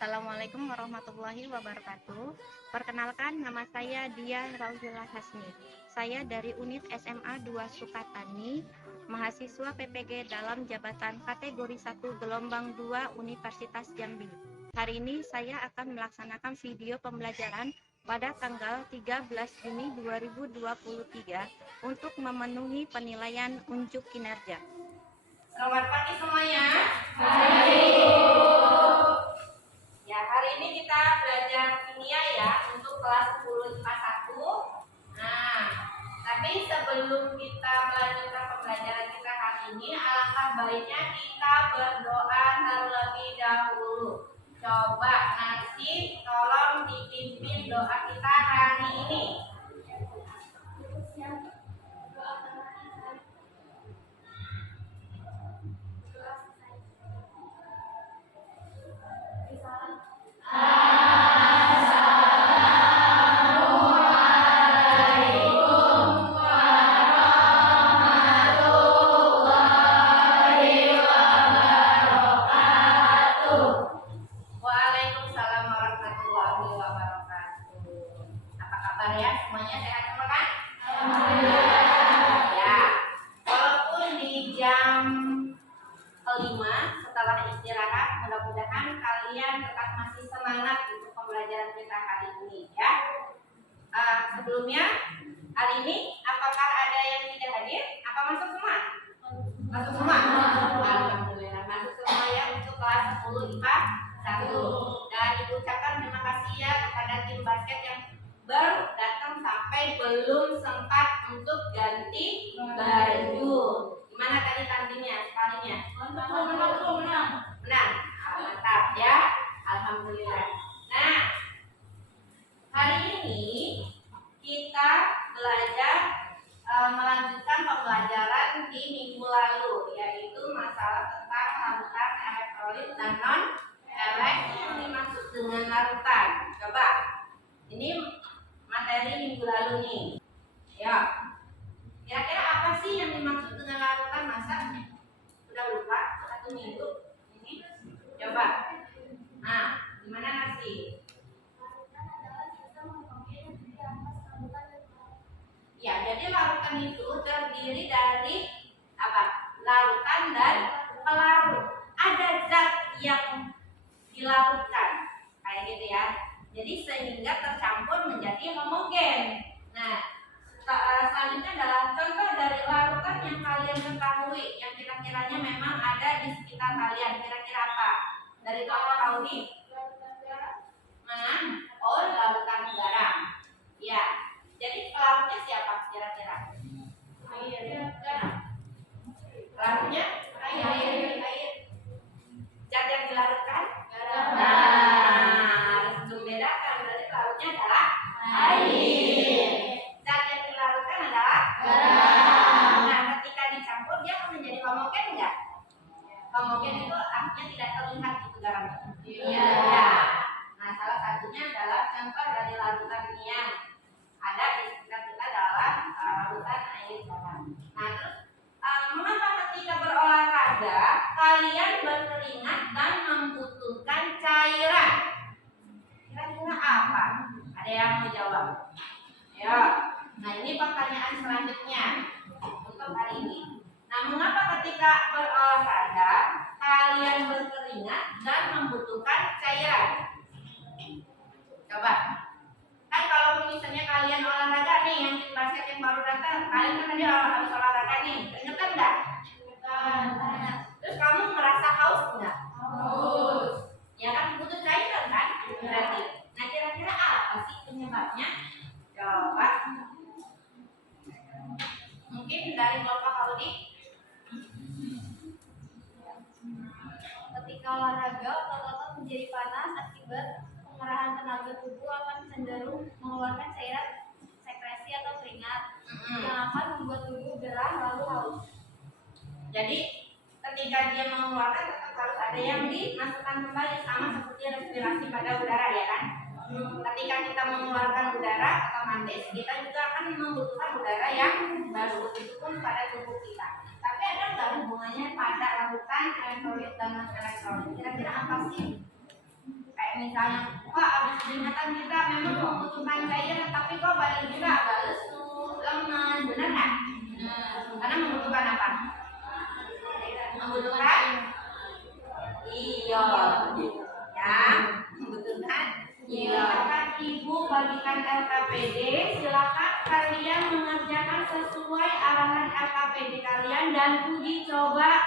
Assalamualaikum warahmatullahi wabarakatuh. Perkenalkan, nama saya Dia Rauzila Hasni. Saya dari unit SMA 2 Sukatani, mahasiswa PPG dalam jabatan kategori 1 gelombang 2 Universitas Jambi. Hari ini saya akan melaksanakan video pembelajaran pada tanggal 13 Juni 2023 untuk memenuhi penilaian unjuk kinerja. Selamat pagi semuanya. Ya, hari ini kita belajar kimia ya untuk kelas 10 IPA 1. Nah, tapi sebelum kita melanjutkan pembelajaran kita hari ini, alangkah baiknya kita berdoa terlebih dahulu. Coba nanti tolong dipimpin doa kita hari ini. Waalaikumsalam warahmatullahi wabarakatuh. Apa kabar ya? Semuanya sehat semua kan? Ya, walaupun di jam kelima setelah istirahat, mudah-mudahan kalian tetap masih semangat untuk pembelajaran kita hari ini ya. Sebelumnya, hari ini apakah ada yang tidak hadir? Apa masuk semua? Masuk semua? Alhamdulillah masuk semua ya untuk kelas 10 IPA 1. Dan ibu ucapkan terima kasih ya kepada tim basket yang baru datang sampai belum sempat untuk ganti baju. Gimana tadi tandingnya sekalinya? Menang. Mantap ya. Alhamdulillah. Nah, hari ini kita belajar melanjutkan pembelajaran di minggu lalu, yaitu masalah tentang larutan elektrolit dan non elektrolit. Yang dimaksud dengan larutan, coba ini materi minggu lalu nih ya, kira-kira apa sih yang dimaksud dengan larutan? Masa udah lupa 1 minggu ini? Coba gimana nasi? Ya, jadi larutan itu terdiri dari apa? Larutan dan pelarut. Ada zat yang dilarutkan, kayak gitu ya. Jadi sehingga tercampur menjadi homogen. Nah, selanjutnya adalah contoh dari larutan yang kalian ketahui, yang kira-kiranya memang ada di sekitar kalian. Kira-kira apa? Dari kelompok Audi? Mana? Oh, larutan garam. Ya. Jadi pelarutnya siapa kira-kira? Air. Pelarutnya air. Zat yang dilarutkan? Garam. Harus membedakan, berarti pelarutnya adalah air. Zat yang dilarutkan adalah garam. Nah, ketika dicampur dia akan menjadi homogen enggak? Homogen itu artinya tidak terlihat gitu garamnya. Iya. Nah, salah satunya adalah contoh dari larutan ini ada di sekitar kita adalah larutan air garam. Nah, terus mengapa ketika berolahraga kalian berkeringat dan membutuhkan cairan? Kira-kira apa? Ada yang mau jawab? Ya. Nah, ini pertanyaan selanjutnya untuk hari ini. Nah, mengapa ketika berolahraga kalian berkeringat dan membutuhkan cairan? Coba. Kan kalau misalnya kalian olahraga nih, yang tim basket yang baru datang, kalian kan tadi habis olahraga nih, keringetan enggak? Terus kamu merasa haus enggak? Haus. Ya kan butuh cairan kan? Berarti. Nah, kira-kira apa sih penyebabnya? Coba. Mungkin dari kelompok Audi. Ketika olahraga, otot-otot menjadi panas akibat pengerahan tenaga tubuh akan cenderung mengeluarkan cairan sekresi atau keringat yang akan membuat tubuh gerah lalu haus. Jadi ketika dia mengeluarkan tetap harus ada yang dimasukkan kembali, sama seperti respirasi pada udara ya kan? Ketika kita mengeluarkan udara, otomatis kita juga akan membutuhkan udara yang baru, itu pun pada tubuh kita. Tapi ada nggak hubungannya pada larutan elektrolit dan non elektrolit? Kira-kira apa sih? Kayak misalnya, kok abis peringatan kita memang membutuhkan cairan, tapi kok balik juga agak lesu, lemes, benar nggak? Karena membutuhkan apa? Membutuhkan ion, ya, membutuhkan ion. Silakan ibu bagikan LKPD. Silakan kalian mengerjakan sesuai arahan LKPD kalian dan uji coba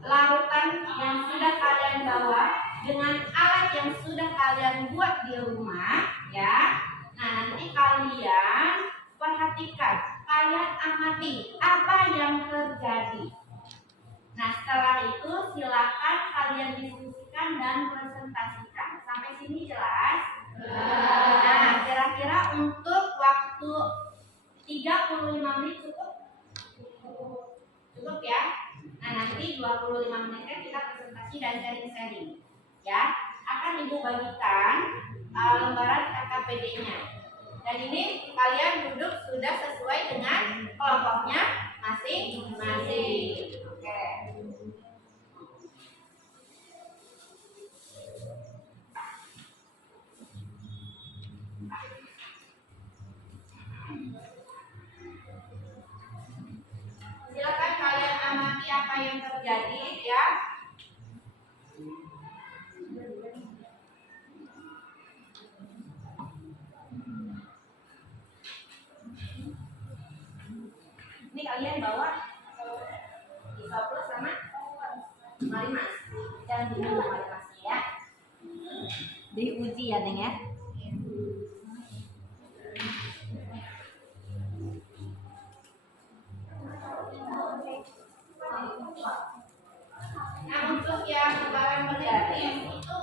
larutan yang sudah kalian bawa dengan alat yang sudah kalian buat di rumah, ya. Nah, nanti kalian perhatikan, kalian amati apa yang terjadi. Nah, setelah itu silakan kalian diskusikan dan presentasikan. Sampai sini jelas? Nah, kira-kira untuk waktu 35 menit cukup? Cukup ya? Nah, nanti 25 menitnya kita presentasi dan sharing-sharing. Ya, akan ibu bagikan lembaran LKPD-nya. Dan ini kalian duduk sudah sesuai dengan kelompoknya masing-masing. Oke. Silakan kalian amati apa yang terjadi, ya. Ini kalian bawa isoplos sama marimas. Jangan diminum marimasnya ya. Diuji ya, Neng ya. Nah, untuk yang barang berganti itu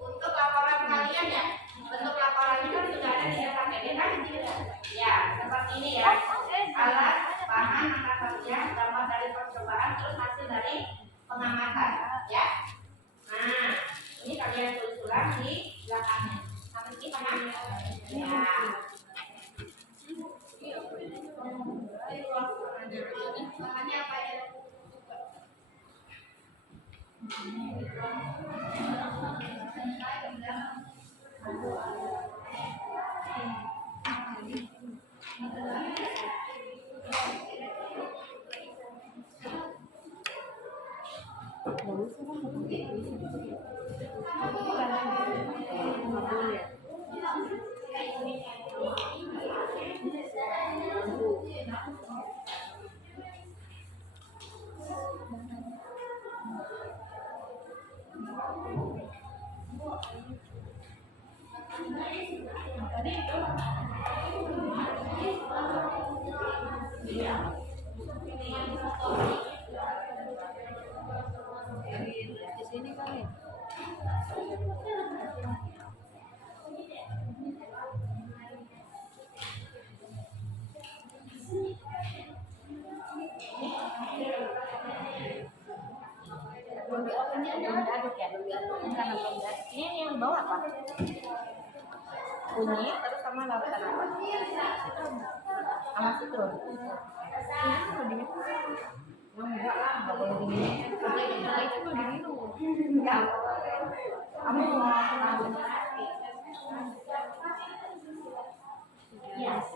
untuk laporan kalian ya. Bentuk laporannya kan sudah ada di LKPD kan? Ya, seperti ini ya. Alat, bahan, angka kerja, dampak dari percobaan, terus hasil dari pengamatan, ya. Nah, ini kalian tulis ulang di belakangnya. Sampai sini paham? Ya. Bahannya apa ya? Ini yang bawah apa? Bunyi terus sama larutan apa? Sama sitrus. Ini mau diminum? Enggak lah, enggak boleh diminum. Itu mau diminum. Enggak. Kamu mau tahu? Yes.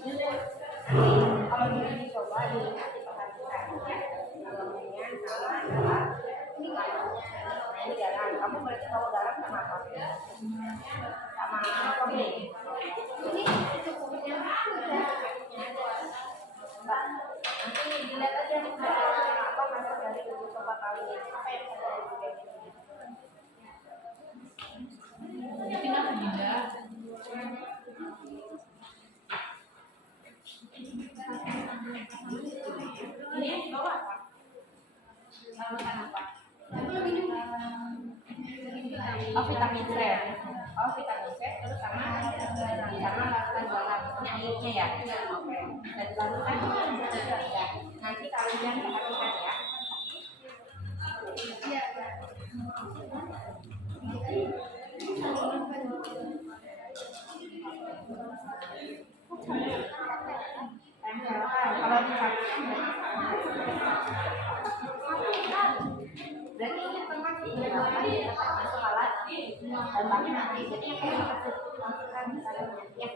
Jadi nanti kalau bisa dicoba dilihat diperhatikan ya. Dalamnya sama adalah ini garamnya. Nah, ini garam. Kamu berarti bawa garam sama apa? Sama kopi. Ini cukupnya nanti dilihat aja nih apa hasil dari uji coba kalian. Apa yang terjadi kayak gini? Mungkin apa tidak? Ini bawa apa? Larutan apa? Oh, vitamin C. Oh, vitamin C terus sama miliknya ya. Oke. Bisa dilakukan? Ya. Nanti kalian perhatikan ya. Tempelkan. Kalau disampaikan berarti ini tengah sih ya, masuk alat dan pakai nanti jadi kayak masukkan ke dalamnya ya.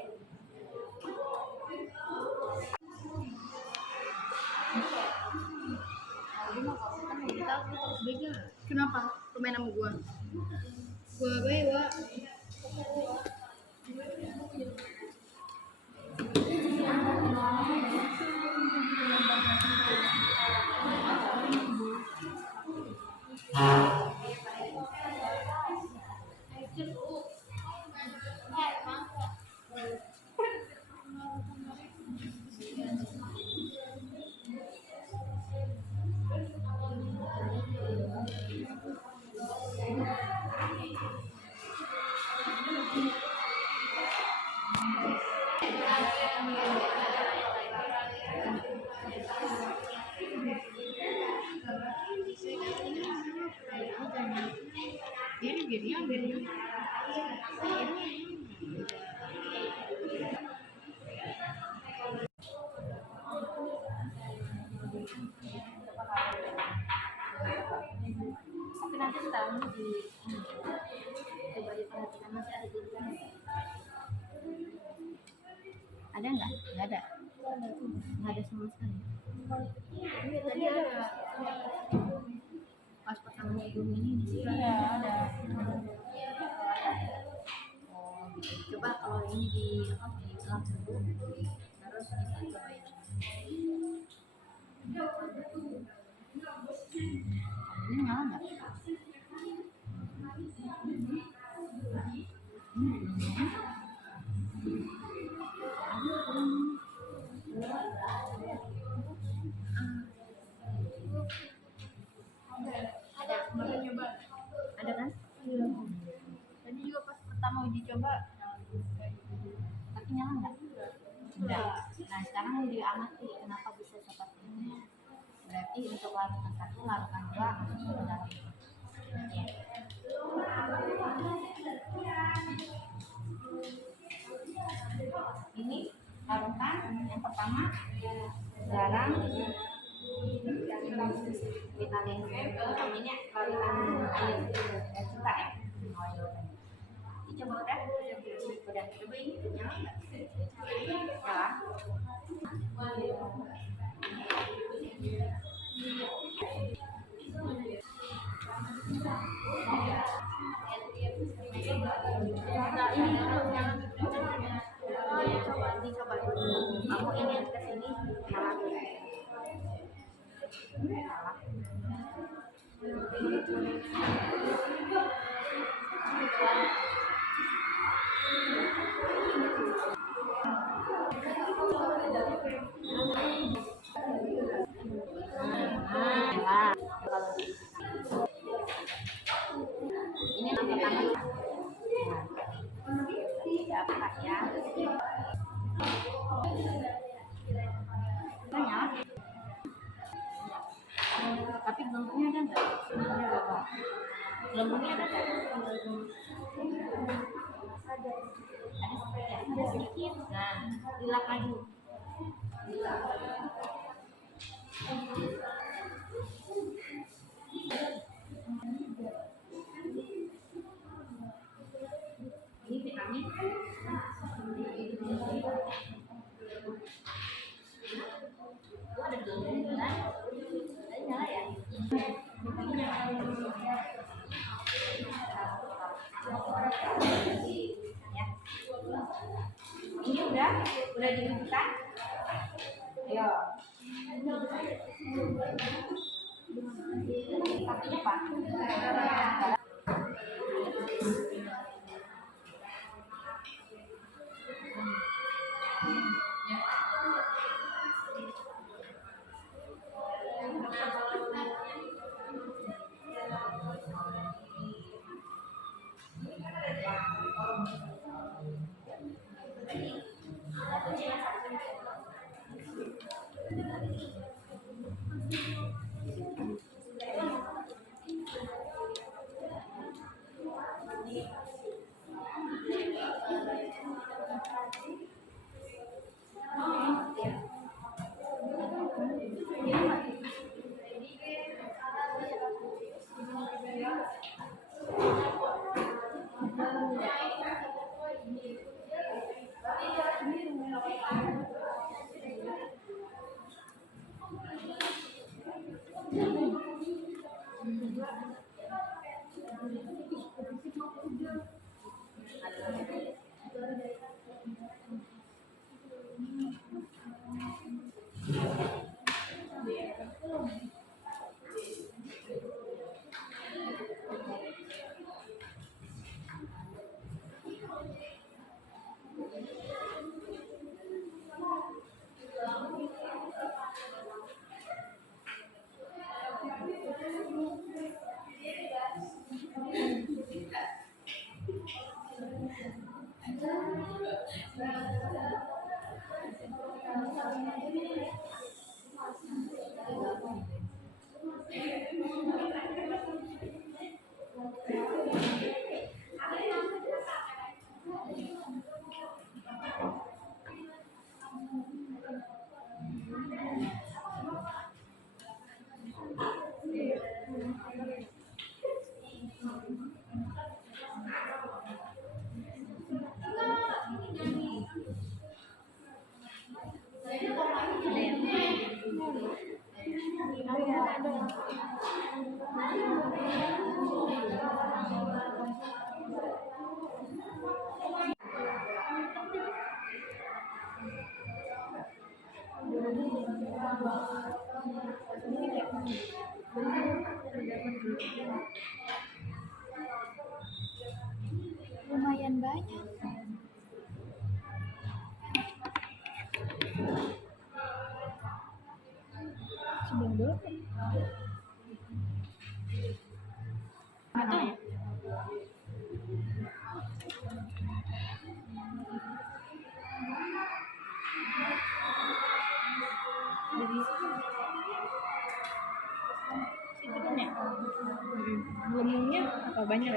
Kenapa? Pemain sama gua. Gua bae, Wak. Tapi nanti setelah ini coba diperhatikan masih ada tulisan. Ada nggak? Nggak ada. Nggak ada sama sekali. Tadi ada. Pas pertama sebelum ini di sini ada. Oh, gitu. Coba kalau ini di lap dulu, terus kita cobain. Ini nyala nggak? Ada. Baru nyoba. Ada kan? Tadi juga pas pertama uji coba. Tapi nyala nggak? Enggak. Nah sekarang diamati kenapa bisa seperti ini. Berarti untuk larutan 1, larutan 2 masuk ke dalam. Ya. Ini larutan yang pertama garam vitamin C, ini larutan air dan suka ya. Oh, ya udah. Ini coba udah coba ini nyala nggak? Nyala. Nah, ini dulu yang Dicoba kamu ingin ke sini nyala. Ini yang pertama. Dapat ya. Banyak. Tapi gelembungnya ada nggak? Gelembungnya ada nggak? Ada sedikit. Nah, dilap lagi. Ini vitamin. Ada gelembung kan? Tadi nyala ya? Ya. Ini udah dihidupkan. Ayo. Artinya apa? Lumayan banyak. Sebelum dulu. Atau ya? Dari situ kan ya? Belumnya apa banyak?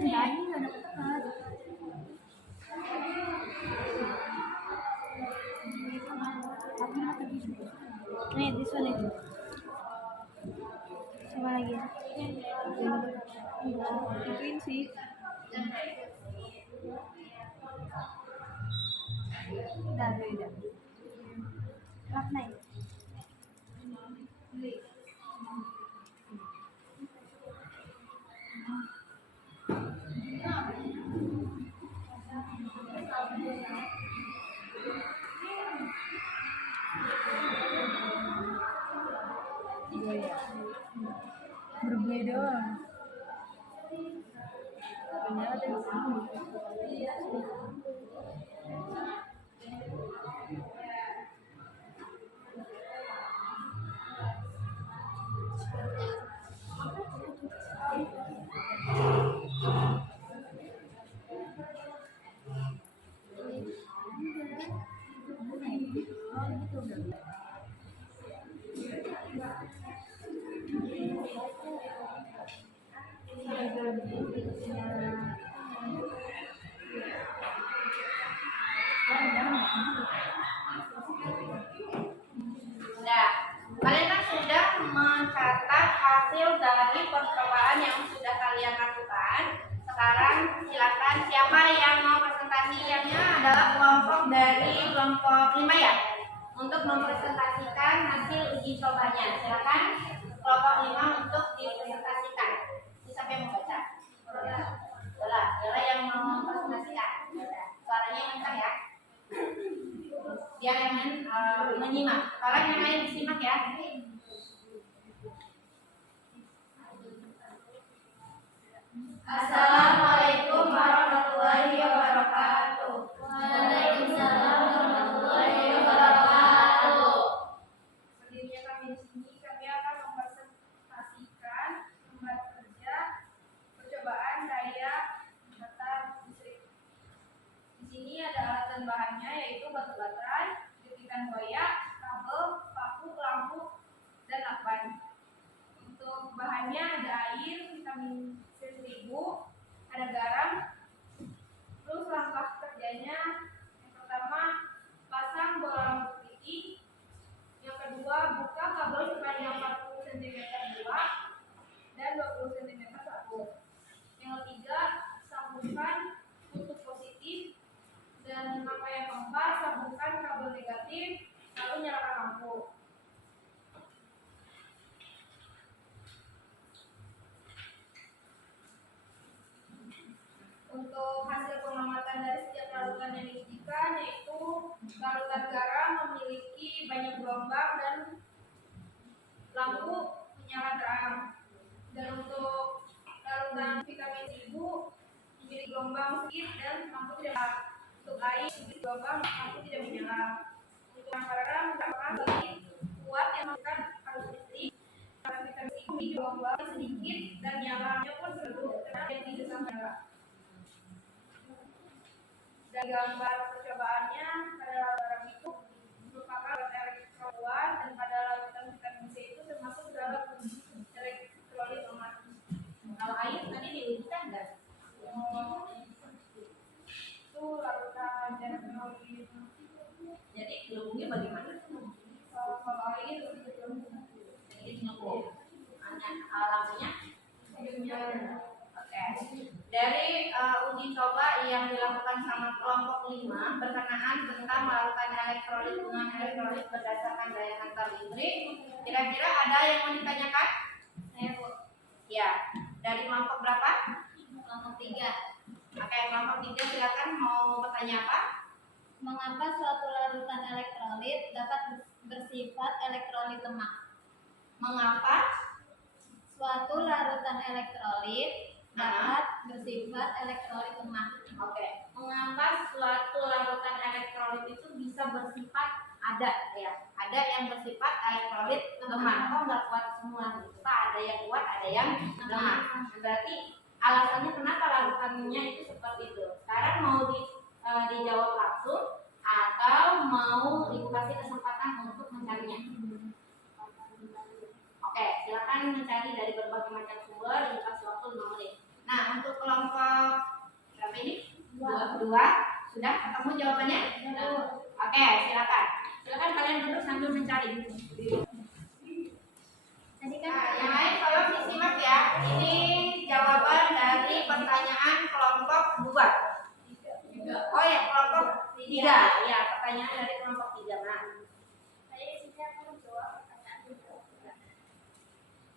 Enggak, ini nggak ada tempat. Nih, this one itu. Coba lagi. Ituin sih. Udah, beda. Makna ya? Berbeda. Ternyata Nah, kalian kan sudah mencatat hasil dari percobaan yang sudah kalian lakukan. Sekarang silakan siapa yang mau presentasinya adalah kelompok dari kelompok 5 ya, untuk mempresentasikan hasil uji cobanya. Silakan kelompok 5 untuk dipresentasikan. Siapa yang mau baca? Yola yang mau mempresentasikan. Suaranya kencang ya. Biar yang lain menyimak. Kalau yang lain disimak ya. Assalamualaikum warahmatullahi wabarakatuh. Waalaikumsalam warahmatullahi wabarakatuh. Berdirinya kami di sini, kami akan mempresentasikan lembar kerja percobaan daya batar listrik. Di sini ada alat dan bahannya, yaitu batu baterai, jetikan buaya, kabel, paku, lampu, dan lakban. Untuk bahannya ada air, vitamin C1000, ada garam. Terus langkah kerjanya, yang pertama pasang bola lampu titik. Yang kedua, buka kabel sepanjang 40 cm 2 dan 20 cm 1. Yang ketiga, sambungkan kutub positif. Dan langkah yang keempat, sambungkan kabel negatif, lalu nyalakan lampu. Untuk hasil pengamatan dari setiap larutan yang diujikan, yaitu larutan garam memiliki banyak gelombang dan lampu menyala terang. Dan untuk larutan vitamin ibu memiliki gelombang sedikit dan lampu tidak menyala. Untuk air memiliki gelombang lampu tidak menyala. Untuk yang garam merupakan sedikit kuat yang menggunakan arus listrik. Larutan vitamin ibu memiliki gelombang sedikit dan nyalanya pun redup karena yang tidak menyala. Dan gambar percobaannya pada larutan itu merupakan larutan elektrokuat dan pada larutan vitamin Sedikit nyembuh. Lampunya? Oke. Dari uji coba yang dilakukan sama kelompok 5 berkenaan tentang melakukan elektrolit dengan elektrolit berdasarkan daya hantar listrik, kira-kira ada yang mau ditanyakan? Saya Bu. Ya. Dari kelompok berapa? Kelompok 3. Oke, kelompok 3 silakan mau bertanya apa? Mengapa suatu larutan elektrolit dapat bersifat elektrolit lemak? Mengapa? Suatu larutan elektrolit dapat bersifat elektrolit lemak. Oke. Mengapa suatu larutan elektrolit itu bisa bersifat ada ya? Ada yang bersifat elektrolit lemah. Kok nggak kuat semua? Gitu. Ada yang kuat, ada yang lemah. Berarti alasannya kenapa larutannya itu seperti itu. Sekarang mau dijawab langsung atau mau dikasih kesempatan untuk mencarinya? Oke, silakan mencari dari berbagai macam sumber, dikasih waktu 5 menit. Nah, untuk kelompok berapa ini? Dua. Sudah ketemu jawabannya? Oke, silakan. Silakan kalian duduk sambil mencari. Tadi kan Nah, yang lain tolong disimak ya. Ini jawaban dari pertanyaan kelompok 2. Oh ya, kelompok 3. Ya, pertanyaan dari kelompok 3. Nah, saya di sini akan menjawab pertanyaan kedua.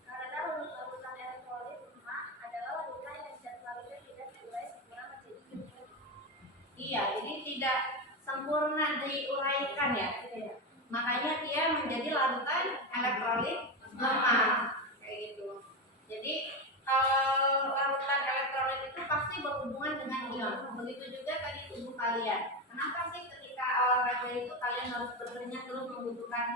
Karena larutan elektrolit lemak adalah larutan yang zat larutnya tidak diurai sempurna menjadi ion-ion. iya, jadi tidak sempurna diuraikan ya. Makanya dia menjadi larutan elektrolit lemah kayak gitu. Jadi kalau larutan elektrolit itu pasti berhubungan dengan ion. Begitu juga tadi tubuh kalian. Kenapa sih ketika olahraga itu kalian harus berkeringat terus membutuhkan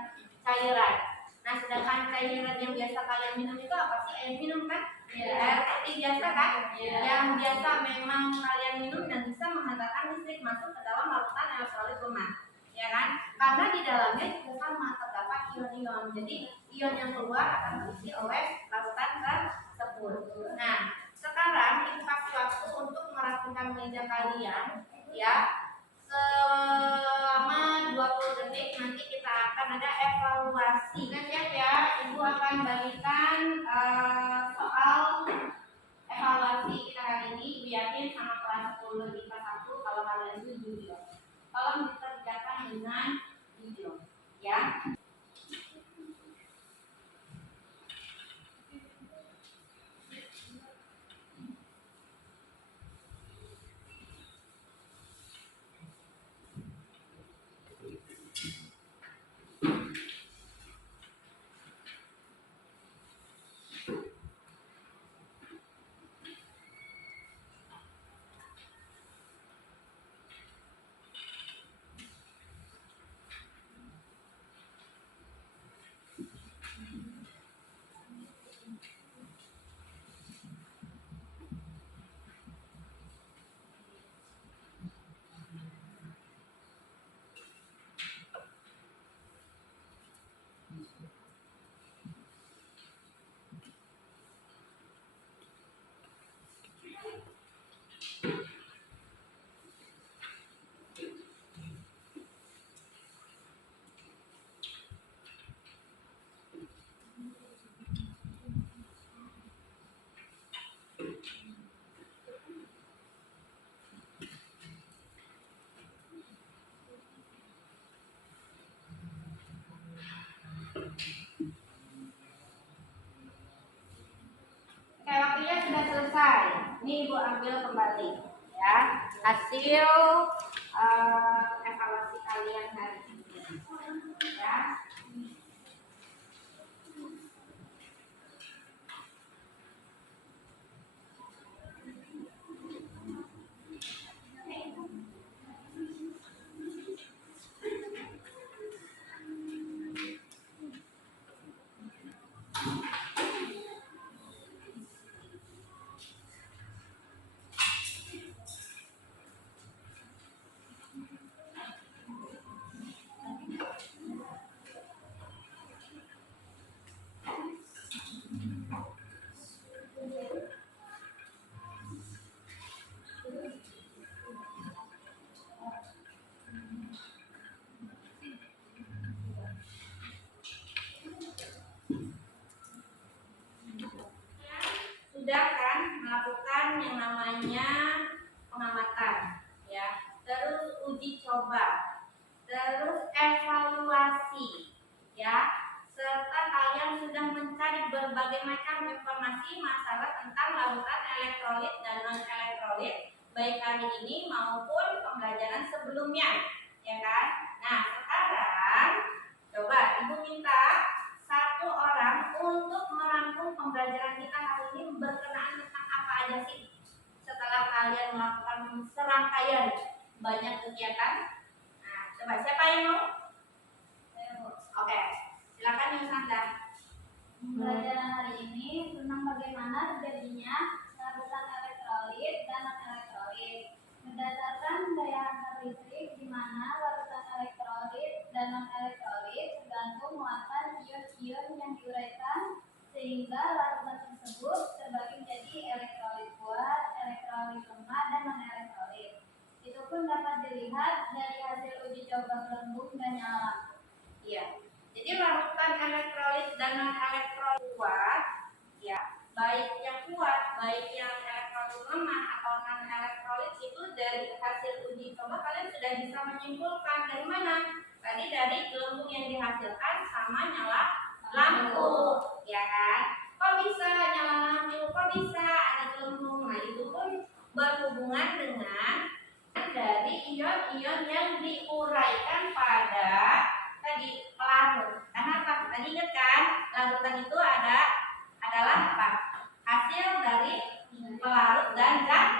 cairan? Nah, sedangkan cairan yang biasa kalian minum itu apa sih? Air minum kan? Air putih biasa kan? Yang biasa memang kalian minum dan bisa menghantarkan listrik masuk ke dalam larutan elektrolit lemah. Ya kan? Karena di dalamnya juga sama terdapat ion-ion. Jadi ion yang keluar akan diisi oleh larutan tersebut. Nah, sekarang ini kasih waktu untuk merapikan meja kalian ya. Selama 20 detik nanti kita akan ada evaluasi. Siap ya, Ibu akan bagikan soal evaluasi kita hari ini. Ibu yakin sama kelas 10 IPA 1 kalau kalian itu jujur. Tolong dikerjakan dengan jujur ya. Oke, waktunya sudah selesai. Ini Ibu ambil kembali ya hasil evaluasi kalian hari ini ya. berbagai macam informasi masalah tentang larutan elektrolit dan non-elektrolit, baik hari ini maupun pembelajaran sebelumnya, ya kan? Nah, sekarang coba Ibu minta satu orang untuk merangkum pembelajaran kita hari ini berkenaan tentang apa aja sih setelah kalian melakukan serangkaian banyak kegiatan. Nah, coba siapa yang mau? Oke, silakan Yang Sanda. Pembelajaran hari ini tentang bagaimana terjadinya larutan elektrolit dan non-elektrolit. Berdasarkan daya hantar listrik, di mana larutan elektrolit dan non-elektrolit tergantung muatan ion-ion yang diuraikan, sehingga larutan tersebut terbagi menjadi elektrolit kuat, elektrolit lemah, dan non-elektrolit. Itu pun dapat dilihat dari hasil uji coba gelembung dan nyala lampu. Iya. Jadi larutan elektrolit dan non-elektrolit kuat, ya, baik yang kuat, baik yang elektrolit lemah atau non-elektrolit itu dari hasil uji coba kalian sudah bisa menyimpulkan dari mana? Tadi dari gelembung yang dihasilkan sama nyala lampu, ya kan? Kok bisa nyala lampu? Kok bisa ada gelembung? Nah, itu pun berhubungan dengan dari ion-ion yang diuraikan pada tadi pelarut. Karena apa? Tadi ingat kan, larutan itu adalah apa? Hasil dari pelarut dan zat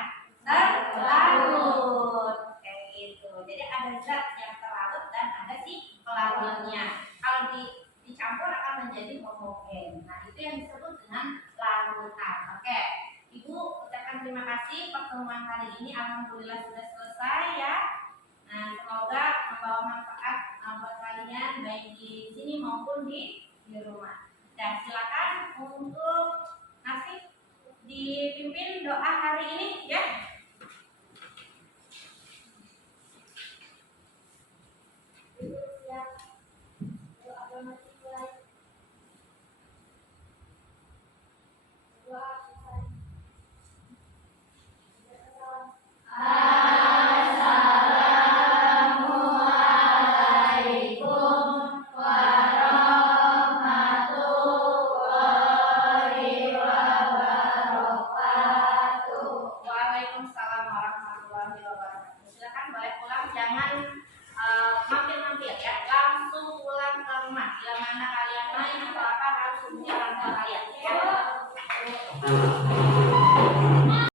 terlarut. Kayak gitu. Jadi ada zat yang terlarut dan ada si pelarutnya. Kalau dicampur akan menjadi homogen. Nah, itu yang disebut dengan larutan. Oke. Ibu ucapkan terima kasih, pertemuan kali ini alhamdulillah sudah selesai ya. Nah, semoga membawa manfaat buat kalian baik di sini maupun di rumah. Dan silakan untuk ngasih dipimpin doa hari ini ya. Waalaikumsalam warahmatullahi wabarakatuh. Silakan boleh pulang, jangan mampir-mampir ya, langsung pulang ke rumah. Bila mana kalian main atau apa harus hubungi orang tua kalian ya.